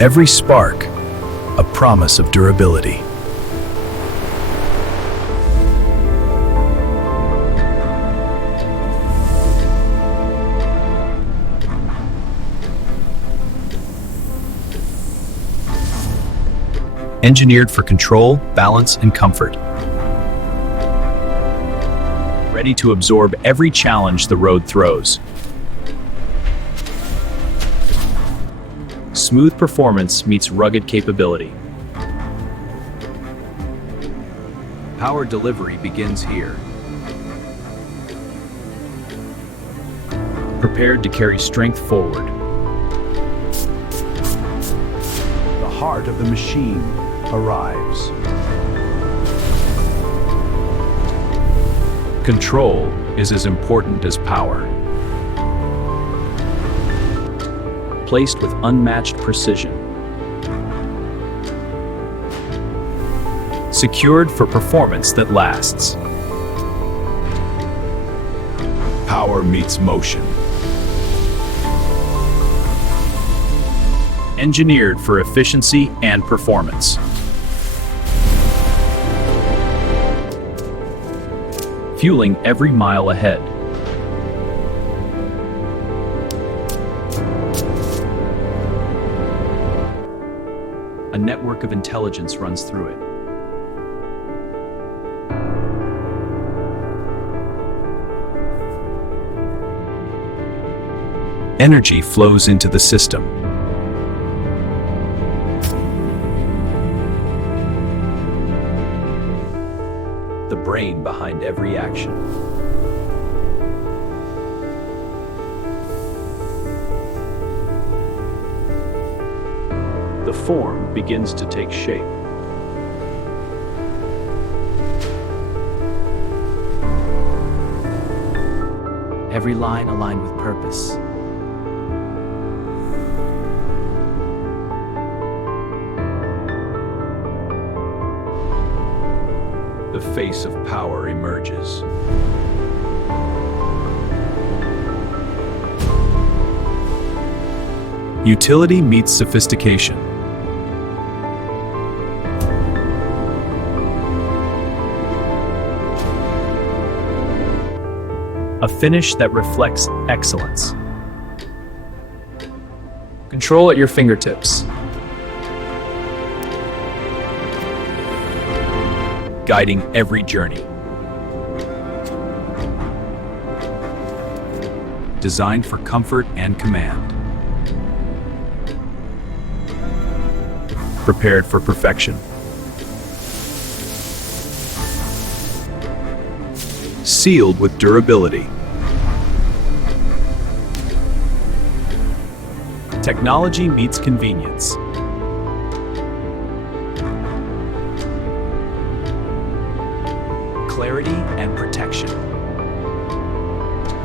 Every spark, a promise of durability. Engineered for control, balance, and comfort. Ready to absorb every challenge the road throws. Smooth performance meets rugged capability. Power delivery begins here. Prepared to carry strength forward. The heart of the machine arrives. Control is as important as power. Placed with unmatched precision. Secured for performance that lasts. Power meets motion. Engineered for efficiency and performance. Fueling every mile ahead. A network of intelligence runs through it. Energy flows into the system. The brain behind every action. The form begins to take shape. Every line aligned with purpose. The face of power emerges. Utility meets sophistication. A finish that reflects excellence. Control at your fingertips. Guiding every journey. Designed for comfort and command. Prepared for perfection. Sealed with durability. Technology meets convenience. Clarity and protection.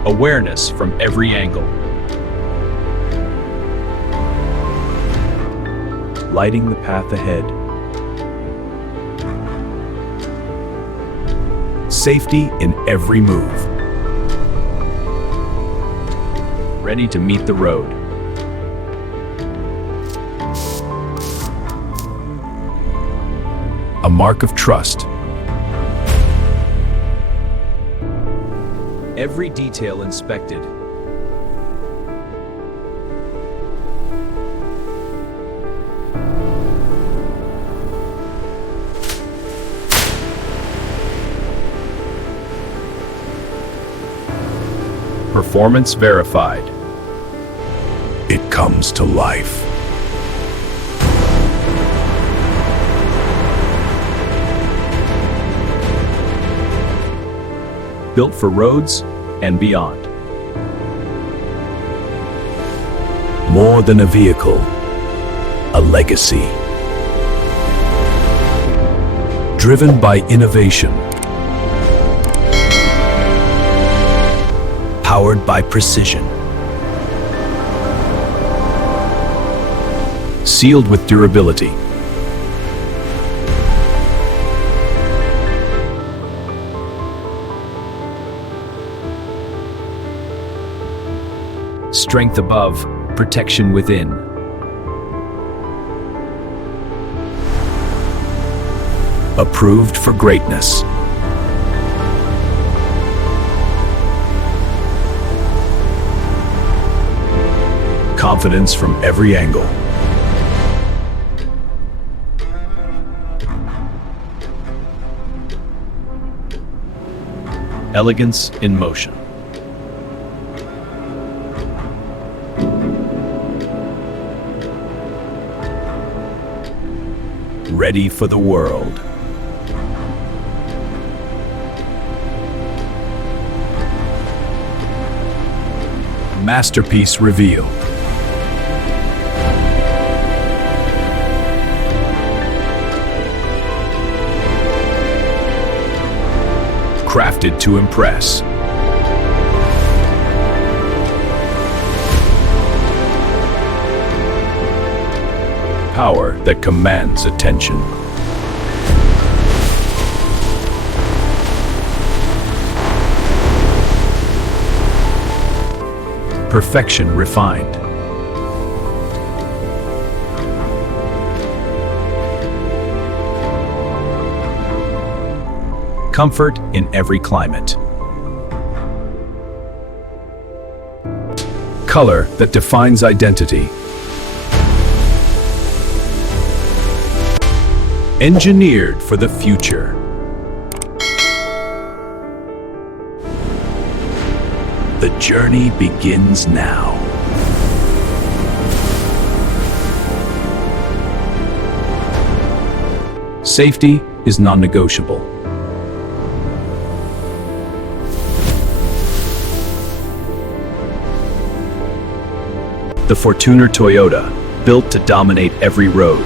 Awareness from every angle. Lighting the path ahead. Safety in every move. Ready to meet the road. A mark of trust. Every detail inspected. Performance verified. It comes to life. Built for roads and beyond. More than a vehicle, a legacy. Driven by innovation. Powered by precision. Sealed with durability. Strength above, protection within. Approved for greatness. Confidence from every angle. Elegance in motion. Ready for the world. Masterpiece revealed. Crafted to impress. Power that commands attention. Perfection refined. Comfort in every climate. Color that defines identity. Engineered for the future. The journey begins now. Safety is non-negotiable. The Fortuner Toyota, built to dominate every road.